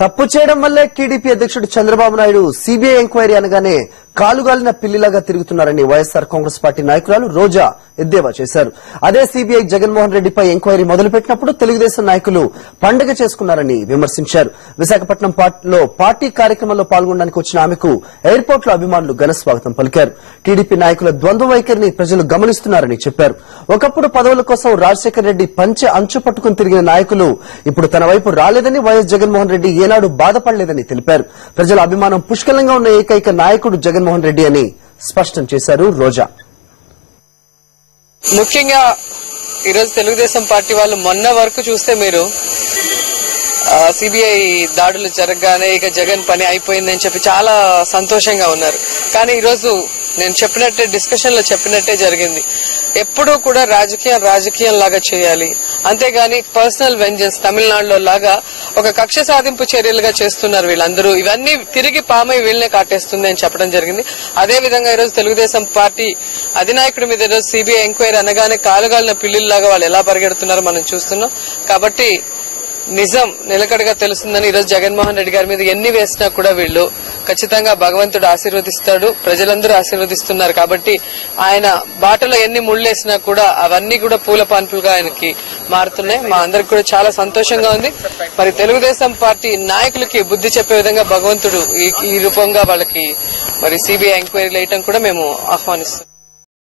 తప్పు చేయడం వల్లే టీడీపీ అధ్యక్షుడు చంద్రబాబు నాయుడు సిబిఐ ఎంక్వైరీ అనగానే కాలుగాలిన పిల్లిలాగా తిరుగుతున్నారని వైఎస్ఆర్ కాంగ్రెస్ పార్టీ నాయకురాలు రోజా ఎద్దేవా చేశారు. అదే సిబిఐ జగన్మోహన్ రెడ్డిపై ఎంక్వైరీ మొదలుపెట్టినప్పుడు తెలుగుదేశం నాయకులు పండుగ చేసుకున్నారని విమర్శించారు. విశాఖపట్నం పార్టీ కార్యక్రమంలో పాల్గొనడానికి వచ్చిన ఆమెకు ఎయిర్పోర్ట్ లో అభిమానులు ఘన స్వాగతం పలికారు. టీడీపీ నాయకుల ద్వంద్వ వైఖరిని ప్రజలు గమనిస్తున్నారని చెప్పారు. ఒకప్పుడు పదవుల కోసం రాజశేఖర రెడ్డి పంచె అంచు పట్టుకుని తిరిగిన నాయకులు ఇప్పుడు తన వైపు రాలేదని, వైఎస్ జగన్మోహన్ రెడ్డి ఏనాడు బాధపడలేదని తెలిపారు. ప్రజల అభిమానం పుష్కలంగా ఉన్న ఏకైక నాయకుడు జగన్మోహన్ రెడ్డి అని స్పష్టం చేశారు రోజా. ముఖ్యంగా ఈరోజు తెలుగుదేశం పార్టీ వాళ్ళు మొన్న వరకు చూస్తే మీరు సిబిఐ దాడులు జరగగానే ఇక జగన్ పని అయిపోయిందని చెప్పి చాలా సంతోషంగా ఉన్నారు. కానీ ఈరోజు నేను చెప్పినట్టే డిస్కషన్ లో చెప్పినట్టే జరిగింది. ఎప్పుడూ కూడా రాజకీయం లాగా చేయాలి, అంతేగాని పర్సనల్ వెంజెన్స్ తమిళనాడులో లాగా ఒక కక్ష సాధింపు చర్యలుగా చేస్తున్నారు వీళ్ళందరూ. ఇవన్నీ తిరిగి పామై వీళ్ళనే కాటేస్తుంది అని చెప్పడం జరిగింది. అదే విధంగా ఈరోజు తెలుగుదేశం పార్టీ అధినాయకుడి మీద ఈరోజు సిబిఐ ఎంక్వైరీ అనగానే కాలుగాలిన పిల్లిల్లాగా వాళ్ళు ఎలా పరిగెడుతున్నారో మనం చూస్తున్నాం. కాబట్టి నిజం నిలకడగా తెలుస్తుందని ఈరోజు జగన్మోహన్ రెడ్డి గారి మీద ఎన్ని వేసినా కూడా వీళ్ళు ఖచ్చితంగా భగవంతుడు ఆశీర్వదిస్తాడు, ప్రజలందరూ ఆశీర్వదిస్తున్నారు. కాబట్టి ఆయన బాటలో ఎన్ని ముళ్ళేసినా కూడా అవన్నీ కూడా పూల పాన్పులుగా ఆయనకి మారుతున్నాయి. మా అందరికి కూడా చాలా సంతోషంగా ఉంది. మరి తెలుగుదేశం పార్టీ నాయకులకి బుద్ధి చెప్పే విధంగా భగవంతుడు ఈ రూపంగా వాళ్ళకి మరి సిబిఐ ఎంక్వైరీలు వేయటం కూడా మేము ఆహ్వానిస్తున్నాం.